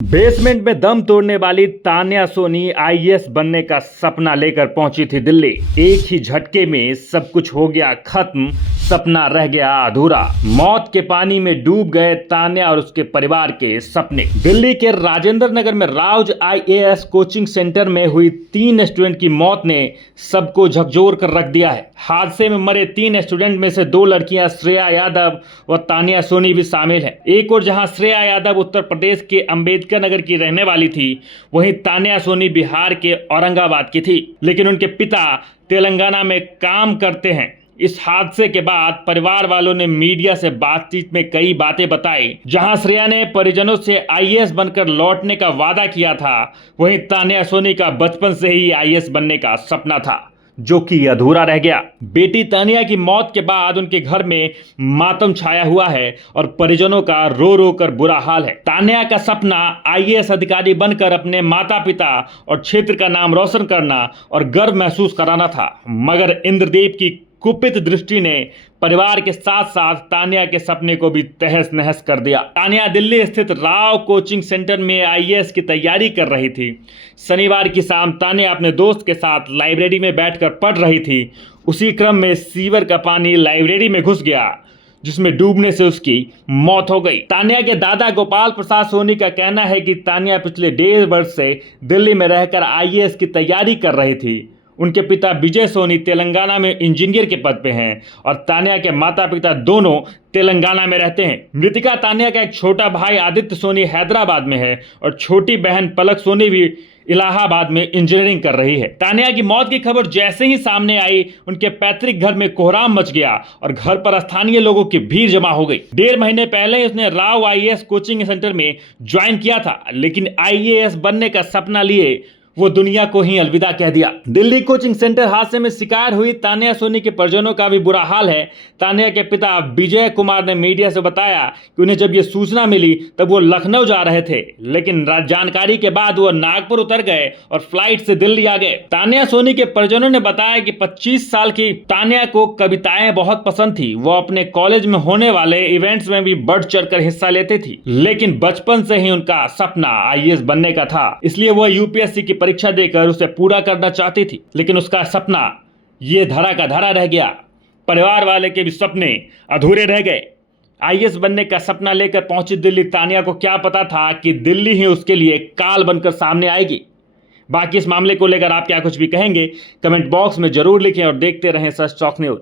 Basement में दम तोड़ने वाली तान्या सोनी आईएएस बनने का सपना लेकर पहुंची थी दिल्ली। एक ही झटके में सब कुछ हो गया खत्म, सपना रह गया अधूरा। मौत के पानी में डूब गए तान्या और उसके परिवार के सपने। दिल्ली के राजेंद्र नगर में राउज आईएएस कोचिंग सेंटर में हुई 3 स्टूडेंट की मौत ने सबको झकझोर कर रख दिया है। हादसे में मरे 3 स्टूडेंट में से 2 लड़कियां श्रेया यादव व तान्या सोनी भी शामिल हैं। एक और जहां श्रेया यादव उत्तर प्रदेश के अंबेडकर नगर की रहने वाली थी, वहीं तान्या सोनी बिहार के औरंगाबाद की थी, लेकिन उनके पिता तेलंगाना में काम करते हैं। इस हादसे के बाद परिवार वालों ने मीडिया से बातचीत में कई बातें बताई। जहां श्रेया ने परिजनों से आईएएस बनकर लौटने का वादा किया था, वहीं तान्या सोनी का बचपन से ही आईएएस बनने का सपना था, जो कि अधूरा रह गया। बेटी तान्या की मौत के बाद उनके घर में मातम छाया हुआ है और परिजनों का रो रो कर बुरा हाल है। तान्या का सपना आईएएस अधिकारी बनकर अपने माता पिता और क्षेत्र का नाम रोशन करना और गर्व महसूस कराना था, मगर इंद्रदेव की कुपित दृष्टि ने परिवार के साथ साथ तान्या के सपने को भी तहस नहस कर दिया। तान्या दिल्ली स्थित राव कोचिंग सेंटर में आईएएस की तैयारी कर रही थी। शनिवार की शाम तान्या अपने दोस्त के साथ लाइब्रेरी में बैठकर पढ़ रही थी। उसी क्रम में सीवर का पानी लाइब्रेरी में घुस गया, जिसमें डूबने से उसकी मौत हो गई। तान्या के दादा गोपाल प्रसाद सोनी का कहना है कि तान्या पिछले 1.5 वर्ष से दिल्ली में रहकर आईएएस की तैयारी कर रही थी। उनके पिता विजय सोनी तेलंगाना में इंजीनियर के पद पे हैं और तान्या के माता पिता दोनों तेलंगाना में रहते हैं। मृतिका तान्या का एक छोटा भाई आदित्य सोनी हैदराबाद में है और छोटी बहन पलक सोनी भी इलाहाबाद में इंजीनियरिंग कर रही है। तान्या की मौत की खबर जैसे ही सामने आई, उनके पैतृक घर में कोहराम मच गया और घर पर स्थानीय लोगों की भीड़ जमा हो गई। 1.5 महीने पहले उसने राव आईएएस कोचिंग सेंटर में ज्वाइन किया था, लेकिन आईएएस बनने का सपना लिए वो दुनिया को ही अलविदा कह दिया। दिल्ली कोचिंग सेंटर हादसे में शिकार हुई तान्या सोनी के परिजनों का भी बुरा हाल है। तान्या के पिता विजय कुमार ने मीडिया से बताया कि उन्हें जब ये सूचना मिली तब वो लखनऊ जा रहे थे, लेकिन जानकारी के बाद वो नागपुर उतर गए और फ्लाइट से दिल्ली आ गए। तान्या सोनी के परिजनों ने बताया कि 25 साल की तान्या को कविताएं बहुत पसंद थी। वो अपने कॉलेज में होने वाले इवेंट्स में भी बढ़ चढ़कर हिस्सा लेते थी, लेकिन बचपन से ही उनका सपना आईएएस बनने का था, इसलिए वो यूपीएससी की परीक्षा देकर उसे पूरा करना चाहती थी, लेकिन उसका सपना ये धरा का धरा रह गया। परिवार वाले के भी सपने अधूरे रह गए। आईएएस बनने का सपना लेकर पहुंची दिल्ली तान्या को क्या पता था कि दिल्ली ही उसके लिए काल बनकर सामने आएगी। बाकी इस मामले को लेकर आप क्या कुछ भी कहेंगे, कमेंट बॉक्स में जरूर लिखें और देखते रहें सच टॉक न्यूज।